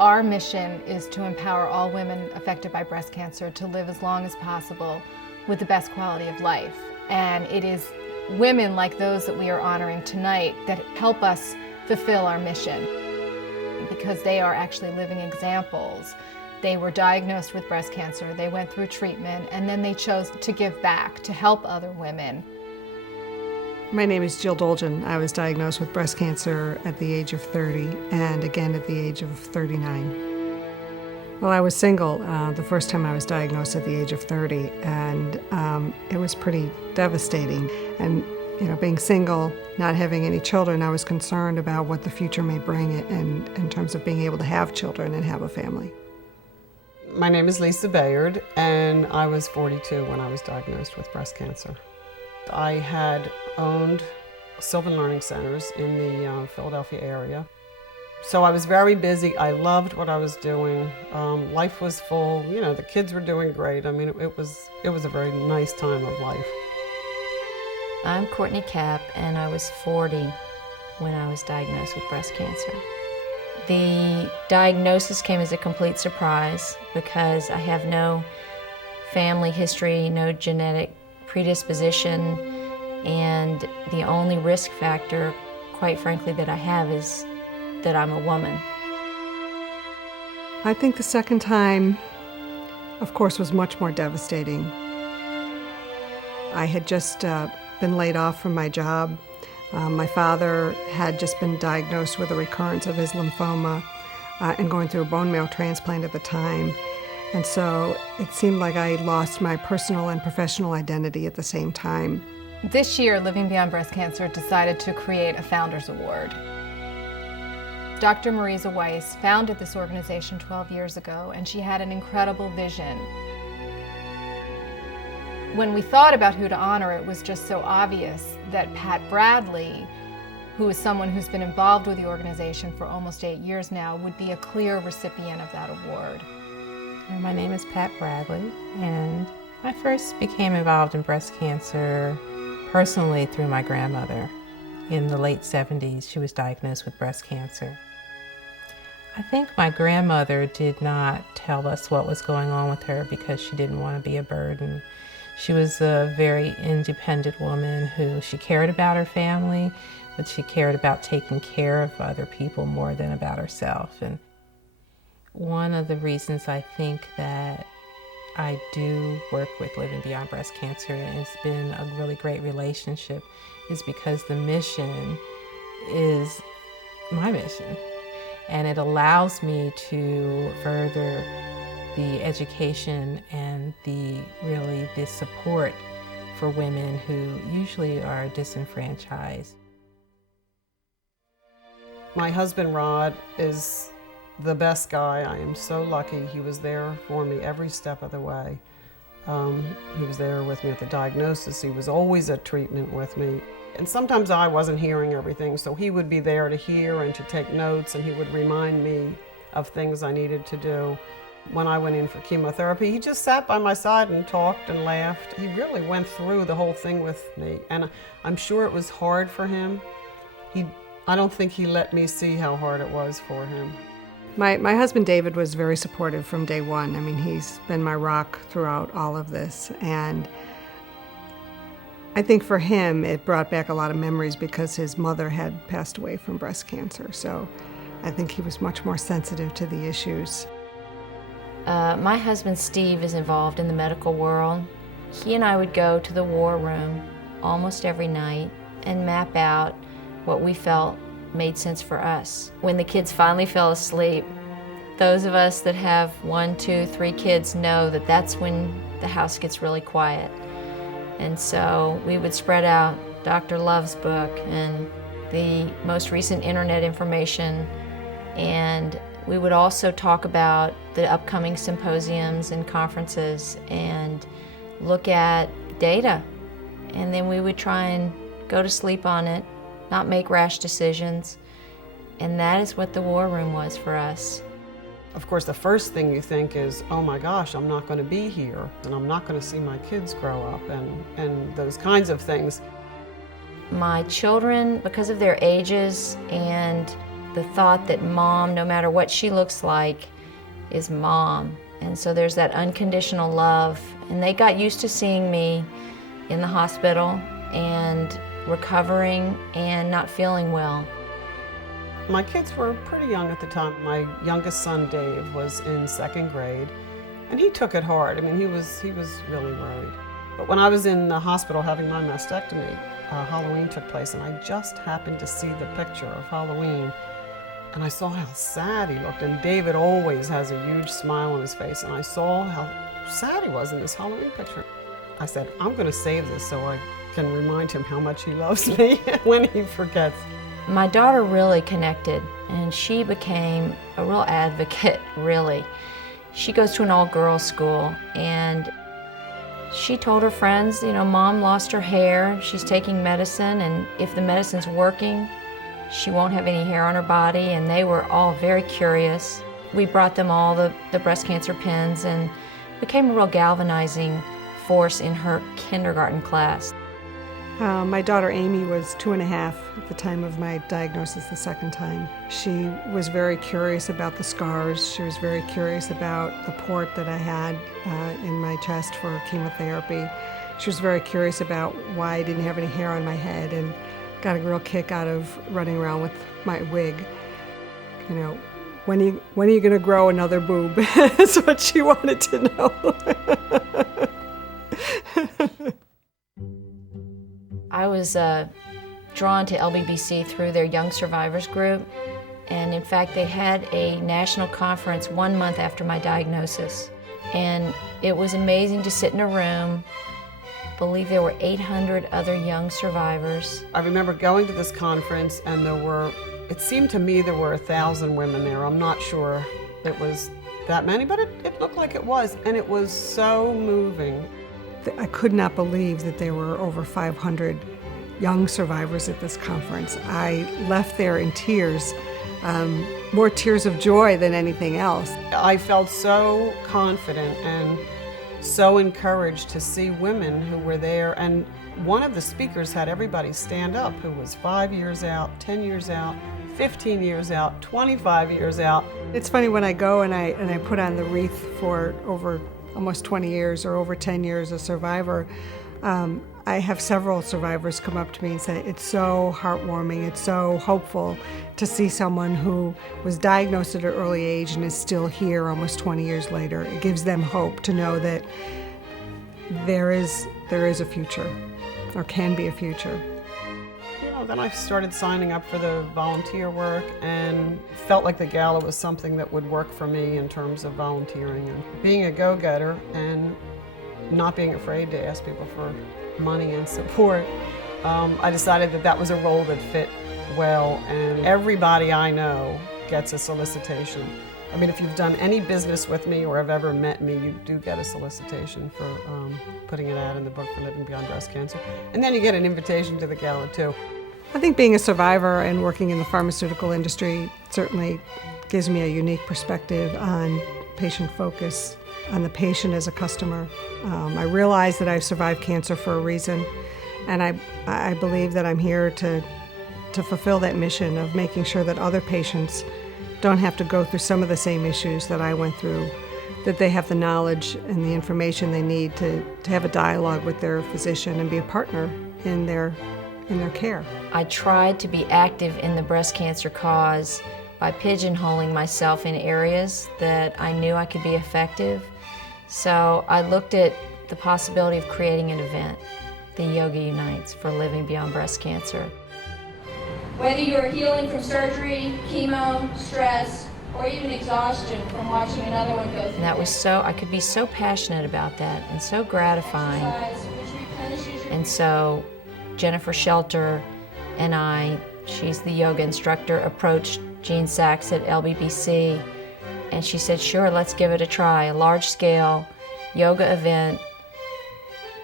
Our mission is to empower all women affected by breast cancer to live as long as possible with the best quality of life. And it is women like those that we are honoring tonight that help us fulfill our mission, because they are actually living examples. They were diagnosed with breast cancer, they went through treatment, and then they chose to give back, to help other women. My name is Jill Golgin. I was diagnosed with breast cancer at the age of 30 and again at the age of 39. Well, I was single the first time I was diagnosed at the age of 30, and it was pretty devastating. And being single, not having any children, I was concerned about what the future may bring in terms of being able to have children and have a family. My name is Lisa Bayard, and I was 42 when I was diagnosed with breast cancer. I had owned Sylvan Learning Centers in the Philadelphia area. So I was very busy. I loved what I was doing. Life was full. The kids were doing great. I mean, it was a very nice time of life. I'm Courtney Kapp, and I was 40 when I was diagnosed with breast cancer. The diagnosis came as a complete surprise because I have no family history, no genetic predisposition, and the only risk factor, quite frankly, that I have is that I'm a woman. I think the second time, of course, was much more devastating. I had just been laid off from my job. My father had just been diagnosed with a recurrence of his lymphoma and going through a bone marrow transplant at the time. And so it seemed like I lost my personal and professional identity at the same time. This year, Living Beyond Breast Cancer decided to create a Founders Award. Dr. Marisa Weiss founded this organization 12 years ago, and she had an incredible vision. When we thought about who to honor, it was just so obvious that Pat Bradley, who is someone who's been involved with the organization for almost 8 years now, would be a clear recipient of that award. My name is Pat Bradley, and I first became involved in breast cancer personally through my grandmother. In the late 70s, she was diagnosed with breast cancer. I think my grandmother did not tell us what was going on with her because she didn't want to be a burden. She was a very independent woman who she cared about her family, but she cared about taking care of other people more than about herself. And one of the reasons I think that I do work with Living Beyond Breast Cancer, and it's been a really great relationship, is because the mission is my mission. And it allows me to further the education and the support for women who usually are disenfranchised. My husband, Rod, is the best guy. I am so lucky. He was there for me every step of the way. He was there with me at the diagnosis. He was always at treatment with me. And sometimes I wasn't hearing everything, so he would be there to hear and to take notes, and he would remind me of things I needed to do. When I went in for chemotherapy, he just sat by my side and talked and laughed. He really went through the whole thing with me, and I'm sure it was hard for him. I don't think he let me see how hard it was for him. My husband David was very supportive from day one. I mean, he's been my rock throughout all of this, and I think for him it brought back a lot of memories because his mother had passed away from breast cancer, so I think he was much more sensitive to the issues. My husband Steve is involved in the medical world. He and I would go to the war room almost every night and map out what we felt made sense for us. When the kids finally fell asleep, those of us that have 1, 2, 3 kids know that that's when the house gets really quiet. And so we would spread out Dr. Love's book and the most recent internet information, and we would also talk about the upcoming symposiums and conferences and look at data. And then we would try and go to sleep on it, not make rash decisions. And that is what the war room was for us. Of course, the first thing you think is, oh my gosh, I'm not going to be here, and I'm not going to see my kids grow up, and those kinds of things. My children, because of their ages and the thought that mom, no matter what she looks like, is mom. And so there's that unconditional love. And they got used to seeing me in the hospital and recovering and not feeling well. My kids were pretty young at the time. My youngest son, Dave, was in 2nd grade, and he took it hard. I mean, he was really worried. But when I was in the hospital having my mastectomy, Halloween took place, and I just happened to see the picture of Halloween, and I saw how sad he looked. And David always has a huge smile on his face, and I saw how sad he was in this Halloween picture. I said, I'm going to save this so I can remind him how much he loves me when he forgets. My daughter really connected, and she became a real advocate, really. She goes to an all-girls school, and she told her friends, you know, Mom lost her hair, she's taking medicine, and if the medicine's working, she won't have any hair on her body, and they were all very curious. We brought them all the breast cancer pins, and became a real galvanizing force in her kindergarten class. My daughter Amy was 2.5 at the time of my diagnosis the second time. She was very curious about the scars. She was very curious about the port that I had in my chest for chemotherapy. She was very curious about why I didn't have any hair on my head, and got a real kick out of running around with my wig. You know, when are you going to grow another boob? That's what she wanted to know. I was drawn to LBBC through their Young Survivors group, and in fact they had a national conference 1 month after my diagnosis, and it was amazing to sit in a room. I believe there were 800 other young survivors. I remember going to this conference, and it seemed to me there were 1,000 women there. I'm not sure it was that many, but it looked like it was, and it was so moving. I could not believe that there were over 500 young survivors at this conference. I left there in tears, more tears of joy than anything else. I felt so confident and so encouraged to see women who were there, and one of the speakers had everybody stand up who was 5 years out, 10 years out, 15 years out, 25 years out. It's funny when I go and I put on the wreath for over almost 20 years or over 10 years a survivor, I have several survivors come up to me and say, it's so heartwarming, it's so hopeful to see someone who was diagnosed at an early age and is still here almost 20 years later. It gives them hope to know that there is a future, or can be a future. You know, then I started signing up for the volunteer work, and felt like the gala was something that would work for me in terms of volunteering and being a go-getter and not being afraid to ask people for money and support. I decided that was a role that fit well, and everybody I know gets a solicitation. I mean, if you've done any business with me or have ever met me, you do get a solicitation for putting an ad in the book for Living Beyond Breast Cancer. And then you get an invitation to the gala too. I think being a survivor and working in the pharmaceutical industry certainly gives me a unique perspective on patient focus, on the patient as a customer. I realize that I've survived cancer for a reason, and I believe that I'm here to fulfill that mission of making sure that other patients don't have to go through some of the same issues that I went through, that they have the knowledge and the information they need to have a dialogue with their physician and be a partner in their care. I tried to be active in the breast cancer cause by pigeonholing myself in areas that I knew I could be effective. So I looked at the possibility of creating an event, the Yoga Unites for Living Beyond Breast Cancer. Whether you are healing from surgery, chemo, stress, or even exhaustion from watching another one go through. And that was I could be so passionate about that and so gratifying. And so Jennifer Shelter and I, she's the yoga instructor, approached Jean Sachs at LBBC, and she said, sure, let's give it a try, a large-scale yoga event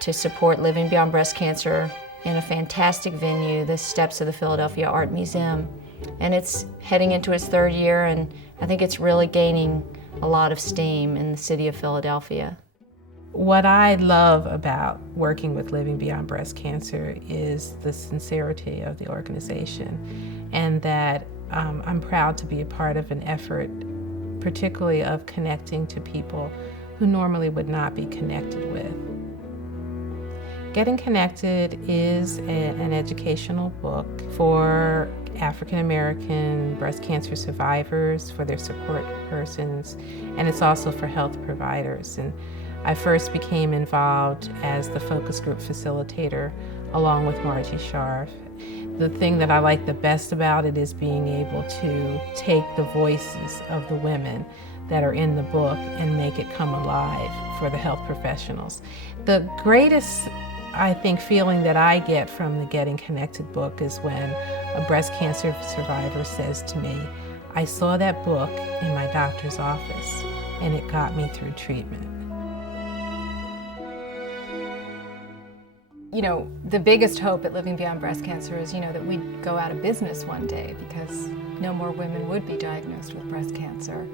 to support Living Beyond Breast Cancer in a fantastic venue, the steps of the Philadelphia Art Museum. And it's heading into its 3rd year, and I think it's really gaining a lot of steam in the city of Philadelphia. What I love about working with Living Beyond Breast Cancer is the sincerity of the organization, and that I'm proud to be a part of an effort, particularly of connecting to people who normally would not be connected with. Getting Connected is an educational book for African American breast cancer survivors, for their support persons, and it's also for health providers. And I first became involved as the focus group facilitator along with Margie Scharf. The thing that I like the best about it is being able to take the voices of the women that are in the book and make it come alive for the health professionals. The greatest, I think, feeling that I get from the Getting Connected book is when a breast cancer survivor says to me, "I saw that book in my doctor's office and it got me through treatment." You know, the biggest hope at Living Beyond Breast Cancer is, that we'd go out of business one day because no more women would be diagnosed with breast cancer.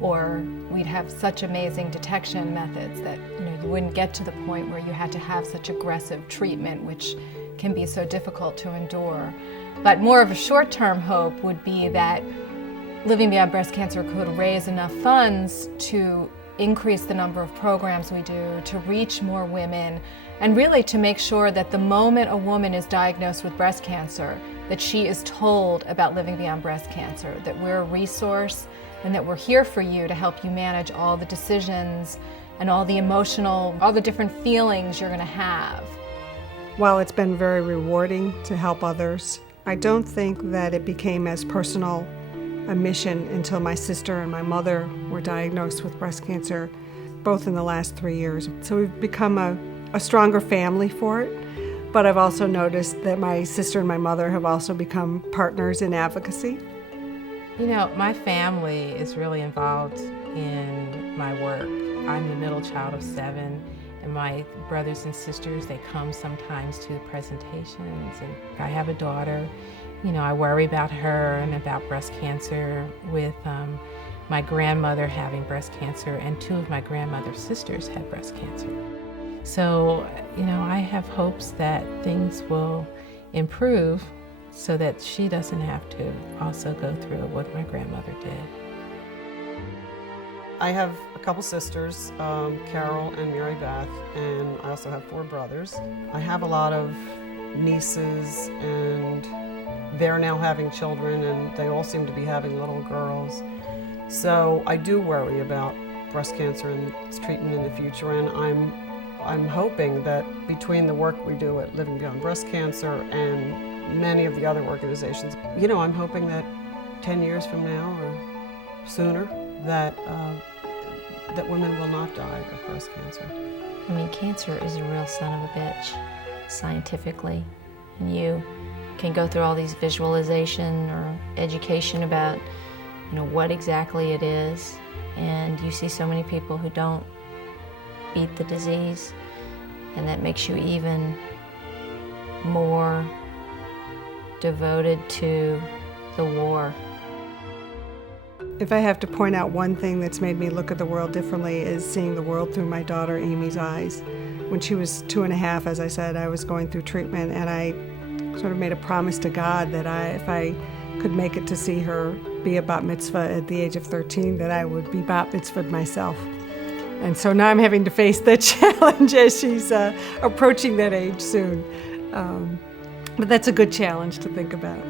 Or we'd have such amazing detection methods that, you wouldn't get to the point where you had to have such aggressive treatment, which can be so difficult to endure. But more of a short-term hope would be that Living Beyond Breast Cancer could raise enough funds to increase the number of programs we do, to reach more women, and really to make sure that the moment a woman is diagnosed with breast cancer, that she is told about Living Beyond Breast Cancer, that we're a resource and that we're here for you to help you manage all the decisions and all the emotional, all the different feelings you're going to have. While it's been very rewarding to help others, I don't think that it became as personal a mission until my sister and my mother were diagnosed with breast cancer, both in the last 3 years. So we've become a stronger family for it, but I've also noticed that my sister and my mother have also become partners in advocacy. My family is really involved in my work. I'm the middle child of 7, and my brothers and sisters, they come sometimes to the presentations, and I have a daughter. I worry about her and about breast cancer with my grandmother having breast cancer, and 2 of my grandmother's sisters had breast cancer. So, I have hopes that things will improve so that she doesn't have to also go through what my grandmother did. I have a couple sisters, Carol and Mary Beth, and I also have 4 brothers. I have a lot of nieces, and they're now having children, and they all seem to be having little girls. So I do worry about breast cancer and its treatment in the future, and I'm hoping that between the work we do at Living Beyond Breast Cancer and many of the other organizations, I'm hoping that 10 years from now or sooner that women will not die of breast cancer. Cancer is a real son of a bitch, scientifically. And you can go through all these visualization or education about, what exactly it is. And you see so many people who don't beat the disease, and that makes you even more devoted to the war. If I have to point out one thing that's made me look at the world differently is seeing the world through my daughter Amy's eyes. When she was 2.5, as I said, I was going through treatment, and I sort of made a promise to God that if I could make it to see her be a bat mitzvah at the age of 13, that I would be bat mitzvahed myself. And so now I'm having to face that challenge as she's approaching that age soon. But that's a good challenge to think about.